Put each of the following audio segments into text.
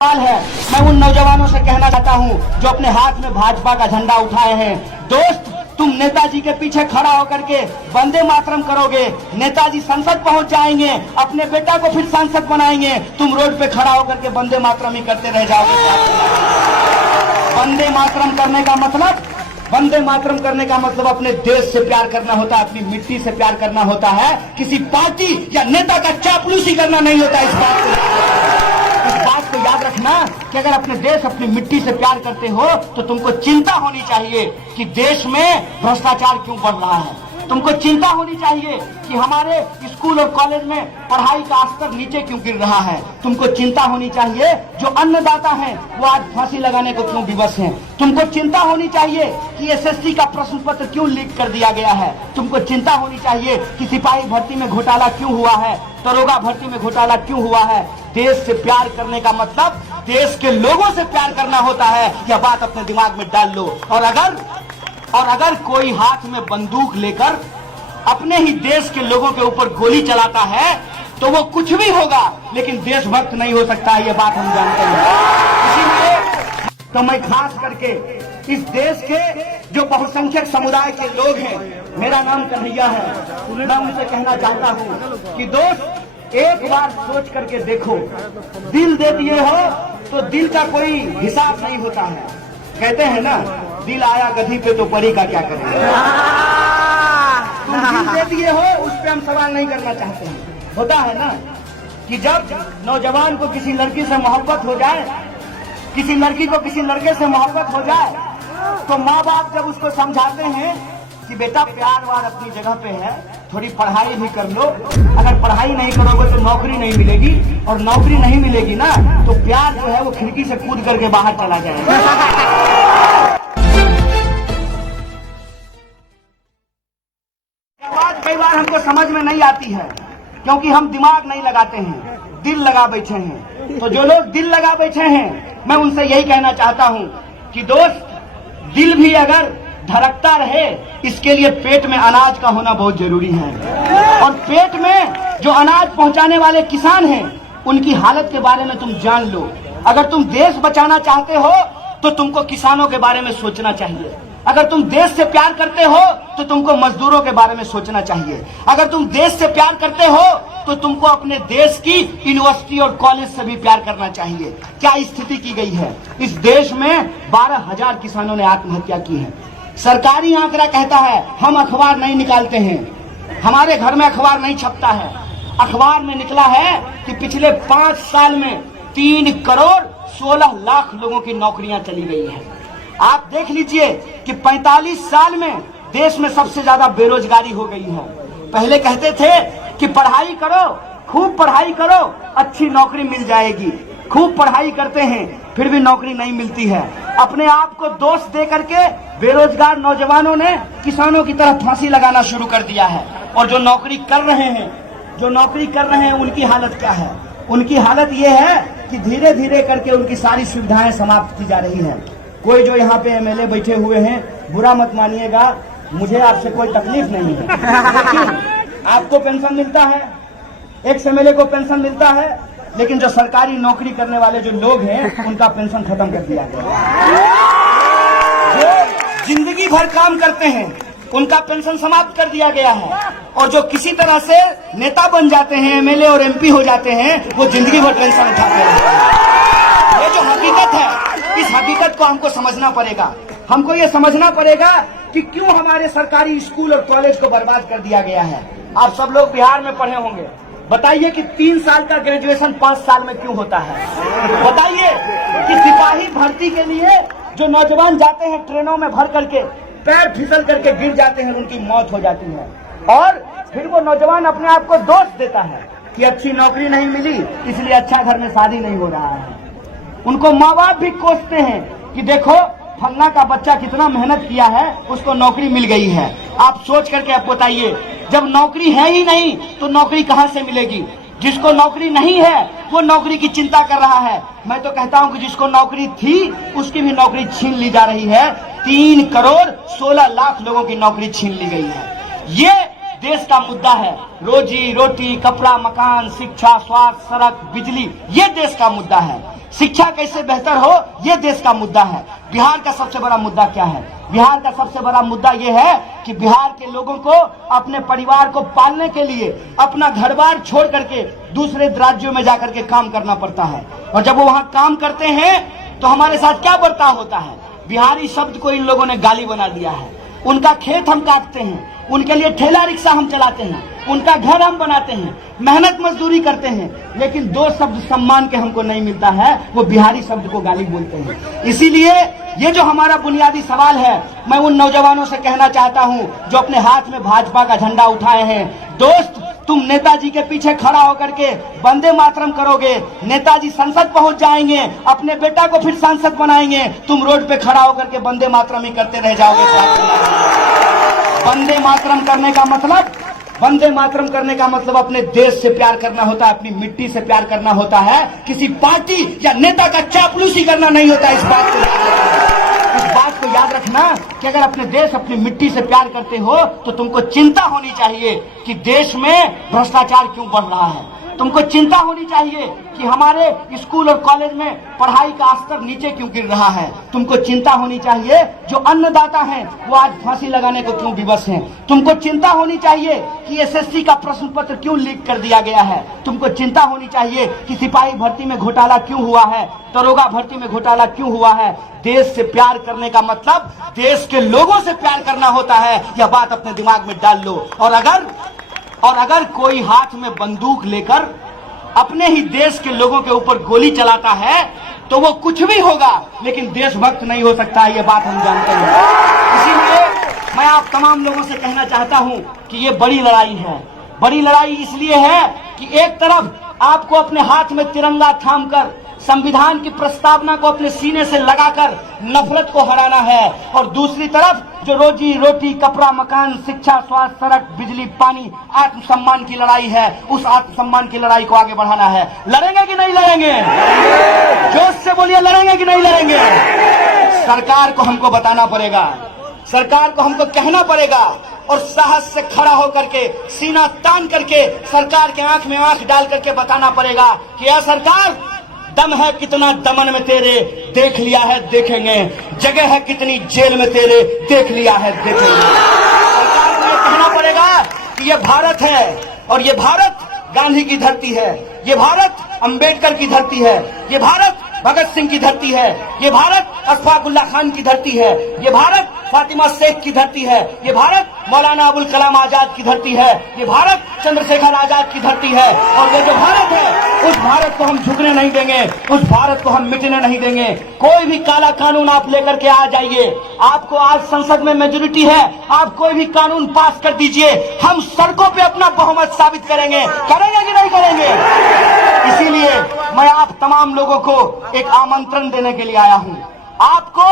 सवाल है, मैं उन नौजवानों से कहना चाहता हूं जो अपने हाथ में भाजपा का झंडा उठाए हैं। दोस्त, तुम नेताजी के पीछे खड़ा होकर के वंदे मातरम करोगे, नेताजी संसद पहुंच जाएंगे, अपने बेटा को फिर सांसद बनाएंगे, तुम रोड पे खड़ा होकर के वंदे मातरम ही करते रह जाओगे। वंदे मातरम करने का मतलब, वंदे मातरम करने का मतलब अपने देश से प्यार करना होता है, अपनी मिट्टी से प्यार करना होता है, किसी पार्टी या नेता का चापलूसी करना नहीं होता। इस बात को याद रखना कि अगर अपने देश अपनी मिट्टी से प्यार करते हो तो तुमको चिंता होनी चाहिए कि देश में भ्रष्टाचार क्यों बढ़ रहा है। तुमको चिंता होनी चाहिए कि हमारे स्कूल और कॉलेज में पढ़ाई का स्तर नीचे क्यों गिर रहा है। तुमको चिंता होनी चाहिए जो अन्नदाता हैं वो आज फांसी लगाने को क्यों विवश हैं। तुमको चिंता होनी चाहिए कि एसएससी का प्रश्न पत्र क्यों लीक कर दिया गया है। तुमको चिंता होनी चाहिए कि सिपाही भर्ती में घोटाला क्यों हुआ है, दरोगा भर्ती में घोटाला क्यों हुआ है। देश से प्यार करने का मतलब देश के लोगों से प्यार करना होता है। यह बात अपने दिमाग में डाल लो। और अगर कोई हाथ में बंदूक लेकर अपने ही देश के लोगों के ऊपर गोली चलाता है तो वो कुछ भी होगा लेकिन देशभक्त नहीं हो सकता है, ये बात हम जानते हैं। इसीलिए तो मैं खास करके इस देश के जो बहुसंख्यक समुदाय के लोग हैं, मेरा नाम कन्हैया है, मैं उनसे कहना चाहता हूँ कि दोस्त, एक बार सोच करके देखो, दिल दे दिए हो तो दिल का कोई हिसाब नहीं होता है। कहते हैं ना, दिल आया गधी पे तो परी का क्या करेंगे। तुम दिल दे दिए हो, उस पे हम सवाल नहीं करना चाहते हैं। होता है ना कि जब नौजवान को किसी लड़की से मोहब्बत हो जाए, किसी लड़की को किसी लड़के से मोहब्बत हो जाए, तो माँ बाप जब उसको समझाते हैं कि बेटा प्यार वार अपनी जगह पे है, थोड़ी पढ़ाई भी कर लो, अगर पढ़ाई नहीं करोगे तो नौकरी नहीं मिलेगी, और नौकरी नहीं मिलेगी ना तो प्यार जो है वो खिड़की से कूद करके बाहर चला जाएगा। बात कई बार हमको समझ में नहीं आती है क्योंकि हम दिमाग नहीं लगाते हैं, दिल लगा बैठे हैं। तो जो लोग दिल लगा बैठे हैं, मैं उनसे यही कहना चाहता हूं कि दोस्त, दिल भी अगर धड़कता रहे, इसके लिए पेट में अनाज का होना बहुत जरूरी है। और पेट में जो अनाज पहुंचाने वाले किसान हैं, उनकी हालत के बारे में तुम जान लो। अगर तुम देश बचाना चाहते हो तो तुमको किसानों के बारे में सोचना चाहिए। अगर तुम देश से प्यार करते हो तो तुमको मजदूरों के बारे में सोचना चाहिए। अगर तुम देश से प्यार करते हो तो तुमको अपने देश की यूनिवर्सिटी और कॉलेज से भी प्यार करना चाहिए। क्या स्थिति की गई है इस देश में, 12,000 किसानों ने आत्महत्या की है। सरकारी आंकड़ा कहता है, हम अखबार नहीं निकालते हैं, हमारे घर में अखबार नहीं छपता है। अखबार में निकला है कि पिछले 5 साल में 3 करोड़ 16 लाख लोगों की नौकरियां चली गई है। आप देख लीजिए कि 45 साल में देश में सबसे ज्यादा बेरोजगारी हो गई है। पहले कहते थे कि पढ़ाई करो, खूब पढ़ाई करो, अच्छी नौकरी मिल जाएगी। खूब पढ़ाई करते हैं फिर भी नौकरी नहीं मिलती है। अपने आप को दोष दे करके बेरोजगार नौजवानों ने किसानों की तरह फांसी लगाना शुरू कर दिया है। और जो नौकरी कर रहे हैं उनकी हालत क्या है? उनकी हालत ये है कि धीरे धीरे करके उनकी सारी सुविधाएं समाप्त की जा रही है। कोई जो यहाँ पे एमएलए बैठे हुए हैं, बुरा मत मानिएगा, मुझे आपसे कोई तकलीफ नहीं है, लेकिन आपको पेंशन मिलता है, एक एमएलए को पेंशन मिलता है, लेकिन जो सरकारी नौकरी करने वाले जो लोग हैं उनका पेंशन खत्म कर दिया गया। जो जिंदगी भर काम करते हैं उनका पेंशन समाप्त कर दिया गया है। और जो किसी तरह से नेता बन जाते हैं, एमएलए और एमपी हो जाते हैं, वो जिंदगी भर पेंशन उठाते हैं। ये जो हकीकत है, इस हकीकत को हमको समझना पड़ेगा। हमको ये समझना पड़ेगा कि क्यों हमारे सरकारी स्कूल और कॉलेज को बर्बाद कर दिया गया है। आप सब लोग बिहार में पढ़े होंगे, बताइए कि 3 साल का ग्रेजुएशन 5 साल में क्यों होता है? बताइए कि सिपाही भर्ती के लिए जो नौजवान जाते हैं ट्रेनों में भर करके, पैर फिसल करके गिर जाते हैं, उनकी मौत हो जाती है, और फिर वो नौजवान अपने आप को दोष देता है कि अच्छी नौकरी नहीं मिली इसलिए अच्छा घर में शादी नहीं हो रहा है। उनको माँ बाप भी कोसते हैं कि देखो फलना का बच्चा कितना मेहनत किया है, उसको नौकरी मिल गई है। आप सोच करके आप बताइए, जब नौकरी है ही नहीं तो नौकरी कहाँ से मिलेगी? जिसको नौकरी नहीं है वो नौकरी की चिंता कर रहा है। मैं तो कहता हूं कि जिसको नौकरी थी उसकी भी नौकरी छीन ली जा रही है। 3 करोड़ 16 लाख लोगों की नौकरी छीन ली गई है। ये देश का मुद्दा है। रोजी रोटी, कपड़ा, मकान, शिक्षा, स्वास्थ्य, सड़क, बिजली, ये देश का मुद्दा है। शिक्षा कैसे बेहतर हो, ये देश का मुद्दा है। बिहार का सबसे बड़ा मुद्दा क्या है? बिहार का सबसे बड़ा मुद्दा ये है कि बिहार के लोगों को अपने परिवार को पालने के लिए अपना घर बार छोड़ करके दूसरे राज्यों में जाकर के काम करना पड़ता है। और जब वो वहां काम करते हैं तो हमारे साथ क्या बर्ताव होता है? बिहारी शब्द को इन लोगों ने गाली बना दिया है। उनका खेत हम काटते हैं, उनके लिए ठेला रिक्शा हम चलाते हैं, उनका घर हम बनाते हैं, मेहनत मजदूरी करते हैं, लेकिन दो शब्द सम्मान के हमको नहीं मिलता है, वो बिहारी शब्द को गाली बोलते हैं। इसीलिए ये जो हमारा बुनियादी सवाल है, मैं उन नौजवानों से कहना चाहता हूं जो अपने हाथ में भाजपा का झंडा उठाए हैं, दोस्त तुम नेताजी के पीछे खड़ा होकर के वंदे मातरम करोगे, नेताजी संसद पहुंच जाएंगे, अपने बेटा को फिर सांसद बनाएंगे, तुम रोड पे खड़ा होकर के वंदे मातरम ही करते रह जाओगे। वंदे मातरम करने का मतलब, वंदे मातरम करने का मतलब अपने देश से प्यार करना होता है, अपनी मिट्टी से प्यार करना होता है, किसी पार्टी या नेता का चापलूसी करना नहीं होता। इस बात को याद रखना कि अगर अपने देश अपनी मिट्टी से प्यार करते हो तो तुमको चिंता होनी चाहिए कि देश में भ्रष्टाचार क्यों बढ़ रहा है। तुमको चिंता होनी चाहिए कि हमारे स्कूल और कॉलेज में पढ़ाई का स्तर नीचे क्यों गिर रहा है। तुमको चिंता होनी चाहिए जो अन्नदाता हैं वो आज फांसी लगाने को क्यों विवश हैं। तुमको चिंता होनी चाहिए कि एसएससी का प्रश्न पत्र क्यों लीक कर दिया गया है। तुमको चिंता होनी चाहिए कि सिपाही भर्ती में घोटाला क्यों हुआ है, दरोगा भर्ती में घोटाला क्यों हुआ है। देश से प्यार करने का मतलब देश के लोगों से प्यार करना होता है। यह बात अपने दिमाग में डाल लो। और अगर कोई हाथ में बंदूक लेकर अपने ही देश के लोगों के ऊपर गोली चलाता है तो वो कुछ भी होगा, लेकिन देशभक्त नहीं हो सकता है, ये बात हम जानते हैं। इसीलिए मैं आप तमाम लोगों से कहना चाहता हूं कि ये बड़ी लड़ाई है। बड़ी लड़ाई इसलिए है कि एक तरफ आपको अपने हाथ में तिरंगा थामकर संविधान की प्रस्तावना को अपने सीने से लगाकर नफरत को हराना है, और दूसरी तरफ जो रोजी रोटी, कपड़ा, मकान, शिक्षा, स्वास्थ्य, सड़क, बिजली, पानी, आत्मसम्मान की लड़ाई है, उस आत्मसम्मान की लड़ाई को आगे बढ़ाना है। लड़ेंगे कि नहीं लड़ेंगे? जोश से बोलिए, लड़ेंगे कि नहीं लड़ेंगे? सरकार को हमको बताना पड़ेगा, सरकार को हमको कहना पड़ेगा और साहस से खड़ा होकर के, सीना तान करके सरकार के आंख में आंख डाल करके बताना पड़ेगा कि यह सरकार, दम है कितना दमन में तेरे, देख लिया है देखेंगे, जगह है कितनी जेल में तेरे, देख लिया है देखेंगे। सरकार को कहना पड़ेगा कि ये भारत है और ये भारत गांधी की धरती है, ये भारत अंबेडकर की धरती है, ये भारत भगत सिंह की धरती है, ये भारत अशफाकुल्लाह खान की धरती है, ये भारत फातिमा शेख की धरती है, ये भारत मौलाना अबुल कलाम आजाद की धरती है, ये भारत चंद्रशेखर आजाद की धरती है। और ये जो भारत है, उस भारत को हम झुकने नहीं देंगे, उस भारत को हम मिटने नहीं देंगे। कोई भी काला कानून आप लेकर के आ जाइए, आपको आज संसद में मेजोरिटी है, आप कोई भी कानून पास कर दीजिए, हम सड़कों पे अपना बहुमत साबित करेंगे। करेंगे कि नहीं करेंगे? इसीलिए मैं आप तमाम लोगों को एक आमंत्रण देने के लिए आया हूं, आपको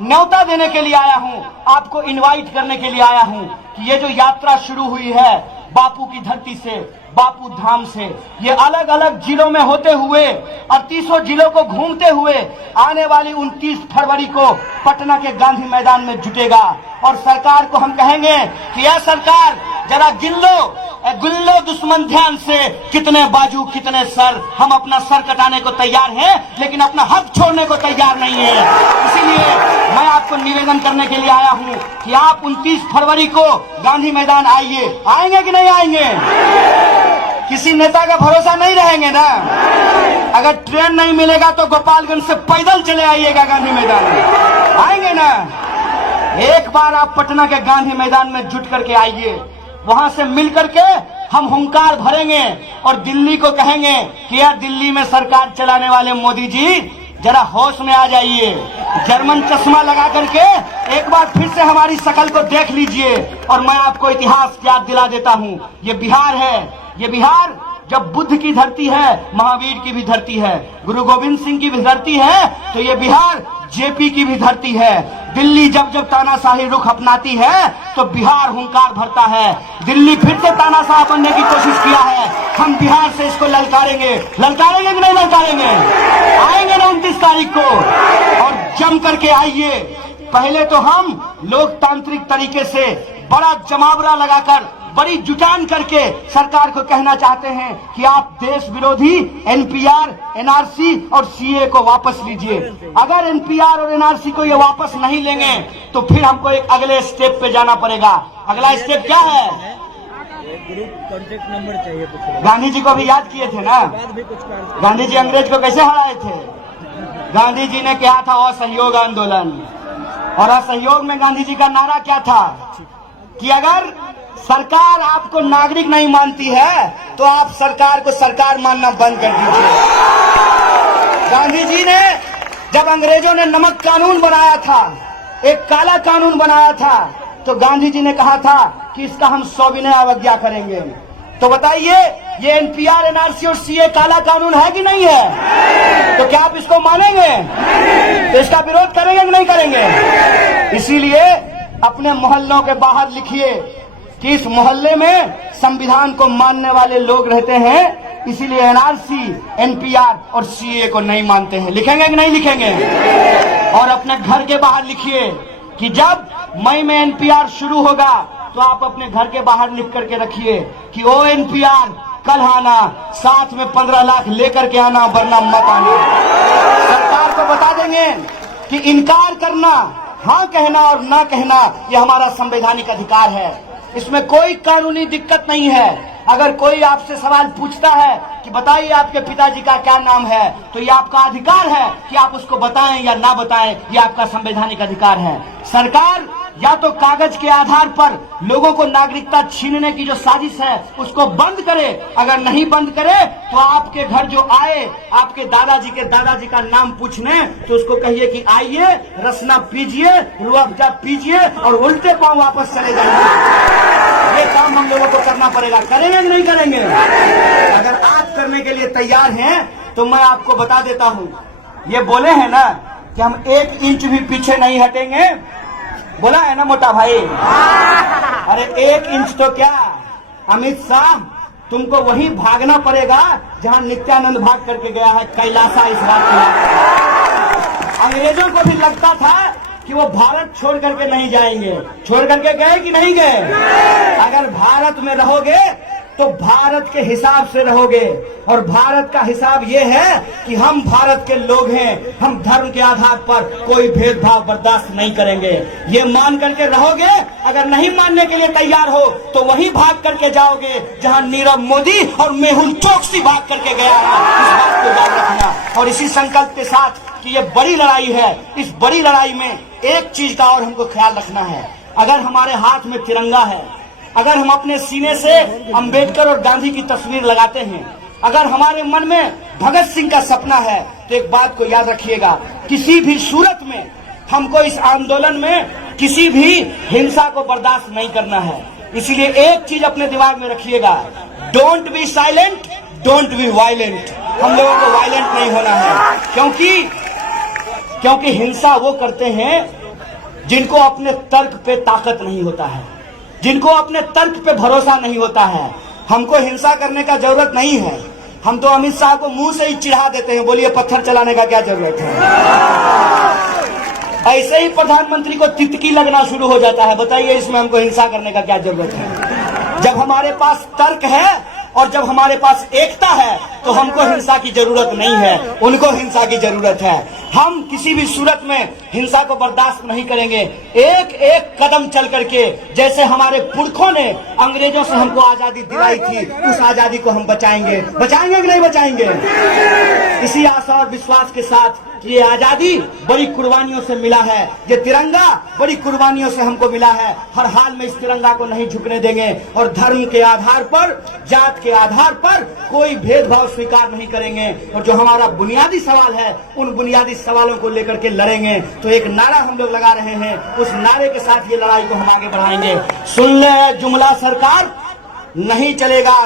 न्योता देने के लिए आया हूं, आपको इनवाइट करने के लिए आया हूं कि ये जो यात्रा शुरू हुई है बापू की धरती से, बापू धाम से, ये अलग अलग जिलों में होते हुए 38 जिलों को घूमते हुए आने वाली 29 फरवरी को पटना के गांधी मैदान में जुटेगा। और सरकार को हम कहेंगे कि यह सरकार जरा गिन लो दुश्मन ध्यान से, कितने बाजू कितने सर। हम अपना सर कटाने को तैयार हैं, लेकिन अपना हक छोड़ने को तैयार नहीं है। इसीलिए मैं आपको निवेदन करने के लिए आया हूं कि आप 29 फरवरी को गांधी मैदान आइए। आएंगे कि नहीं आएंगे? किसी नेता का भरोसा नहीं रहेंगे ना। अगर ट्रेन नहीं मिलेगा तो गोपालगंज से पैदल चले आइएगा गांधी मैदान में। आएंगे ना? एक बार आप पटना के गांधी मैदान में जुट करके आइए, वहां से मिल करके हम हुंकार भरेंगे और दिल्ली को कहेंगे कि यार दिल्ली में सरकार चलाने वाले मोदी जी जरा होश में आ जाइए, जर्मन चश्मा लगा करके एक बार फिर से हमारी शक्ल को देख लीजिए। और मैं आपको इतिहास याद दिला देता हूं, ये बिहार है, ये बिहार जब बुद्ध की धरती है, महावीर की भी धरती है, गुरु गोविंद सिंह की भी धरती है, तो ये बिहार जेपी की भी धरती है। दिल्ली जब जब तानाशाही रुख अपनाती है तो बिहार हुंकार भरता है। दिल्ली फिर से तानाशाह बनने की कोशिश किया है, हम बिहार से इसको ललकारेंगे। ललकारेंगे कि नहीं ललकारेंगे? आएंगे ना 29 तारीख को, और जम करके आइए। पहले तो हम लोकतांत्रिक तरीके से बड़ा जमावड़ा लगाकर बड़ी जुटान करके सरकार को कहना चाहते हैं कि आप देश विरोधी एनपीआर, एनआरसी और सीए को वापस लीजिए। अगर एनपीआर और एनआरसी को ये वापस नहीं लेंगे तो फिर हमको एक अगले स्टेप पे जाना पड़ेगा। अगला स्टेप क्या है? ग्रुप कॉन्टेक्ट नंबर चाहिए कुछ। गांधी जी को भी याद किए थे ना, गांधी जी अंग्रेज को कैसे हराए थे? गांधी जी ने कहा था असहयोग आंदोलन, और असहयोग में गांधी जी का नारा क्या था कि अगर सरकार आपको नागरिक नहीं मानती है तो आप सरकार को सरकार मानना बंद कर दीजिए। गांधी जी ने जब अंग्रेजों ने नमक कानून बनाया था, एक काला कानून बनाया था, तो गांधी जी ने कहा था कि इसका हम सविनय अवज्ञा करेंगे। तो बताइए, ये एनपीआर, एनआरसी और सीए काला कानून है कि नहीं है? तो क्या आप इसको मानेंगे? तो इसका विरोध करेंगे कि नहीं करेंगे? इसीलिए अपने मोहल्लों के बाहर लिखिए कि इस मोहल्ले में संविधान को मानने वाले लोग रहते हैं, इसीलिए एनआरसी, एनपीआर और सीए को नहीं मानते हैं। लिखेंगे कि नहीं लिखेंगे? और अपने घर के बाहर लिखिए कि जब मई में एनपीआर शुरू होगा तो आप अपने घर के बाहर लिख करके रखिए कि ओ एनपीआर कल आना, साथ में 15 लाख लेकर के आना, वरना मत आना। सरकार को बता देंगे कि इनकार करना, हाँ कहना और ना कहना, ये हमारा संवैधानिक अधिकार है। इसमें कोई कानूनी दिक्कत नहीं है। अगर कोई आपसे सवाल पूछता है कि बताइए आपके पिताजी का क्या नाम है, तो ये आपका अधिकार है कि आप उसको बताएं या ना बताएं, ये आपका संवैधानिक अधिकार है। सरकार या तो कागज के आधार पर लोगों को नागरिकता छीनने की जो साजिश है उसको बंद करे, अगर नहीं बंद करे तो आपके घर जो आए आपके दादाजी के दादाजी का नाम पूछने, तो उसको कहिए कि आइए, रसना पीजिए, रूह अफ़ज़ा पीजिए और उल्टे पांव वापस चले जाइए। ये काम हम लोगों को करना पड़ेगा। करेंगे कि नहीं करेंगे? अगर आप करने के लिए तैयार हैं तो मैं आपको बता देता हूँ, ये बोले हैं ना कि हम 1 इंच भी पीछे नहीं हटेंगे, बोला है ना मोटा भाई? अरे 1 इंच तो क्या, अमित शाह तुमको वही भागना पड़ेगा जहां नित्यानंद भाग करके गया है, कैलासा इस बात की। अंग्रेजों को भी लगता था कि वो भारत छोड़ करके नहीं जाएंगे, छोड़ करके गए कि नहीं गए? अगर भारत में रहोगे तो भारत के हिसाब से रहोगे, और भारत का हिसाब ये है कि हम भारत के लोग हैं, हम धर्म के आधार पर कोई भेदभाव बर्दाश्त नहीं करेंगे। ये मान करके रहोगे। अगर नहीं मानने के लिए तैयार हो तो वहीं भाग करके जाओगे जहां नीरव मोदी और मेहुल चोकसी भाग करके गया है। इस बात को याद रखना, और इसी संकल्प के साथ कि ये बड़ी लड़ाई है, इस बड़ी लड़ाई में एक चीज का और हमको ख्याल रखना है। अगर हमारे हाथ में तिरंगा है, अगर हम अपने सीने से अंबेडकर और गांधी की तस्वीर लगाते हैं, अगर हमारे मन में भगत सिंह का सपना है, तो एक बात को याद रखिएगा, किसी भी सूरत में हमको इस आंदोलन में किसी भी हिंसा को बर्दाश्त नहीं करना है। इसीलिए एक चीज अपने दिमाग में रखिएगा, don't be silent, don't be violent. हम लोगों को वायलेंट नहीं होना है, क्योंकि हिंसा वो करते हैं जिनको अपने तर्क पे ताकत नहीं होता है, जिनको अपने तर्क पे भरोसा नहीं होता है। हमको हिंसा करने का जरूरत नहीं है। हम तो अमित शाह को मुंह से ही चिढ़ा देते हैं, बोलिए पत्थर चलाने का क्या जरूरत है? ऐसे ही प्रधानमंत्री को तितकी लगना शुरू हो जाता है। बताइए इसमें हमको हिंसा करने का क्या जरूरत है? जब हमारे पास तर्क है और जब हमारे पास एकता है तो हमको हिंसा की जरूरत नहीं है, उनको हिंसा की जरूरत है। हम किसी भी सूरत में हिंसा को बर्दाश्त नहीं करेंगे। एक एक कदम चल करके, जैसे हमारे पुरखों ने अंग्रेजों से हमको आजादी दिलाई थी, उस आजादी को हम बचाएंगे। बचाएंगे कि नहीं बचाएंगे? इसी आशा और विश्वास के साथ ये आजादी बड़ी कुर्बानियों से मिला है, ये तिरंगा बड़ी कुर्बानियों से हमको मिला है। हर हाल में इस तिरंगा को नहीं झुकने देंगे, और धर्म के आधार पर, जात के आधार पर कोई भेदभाव स्वीकार नहीं करेंगे। और जो हमारा बुनियादी सवाल है, उन बुनियादी सवालों को लेकर के लड़ेंगे। तो एक नारा हम लोग लगा रहे हैं, उस नारे के साथ ये लड़ाई को हम आगे बढ़ाएंगे। सुन ले जुमला सरकार, नहीं चलेगा।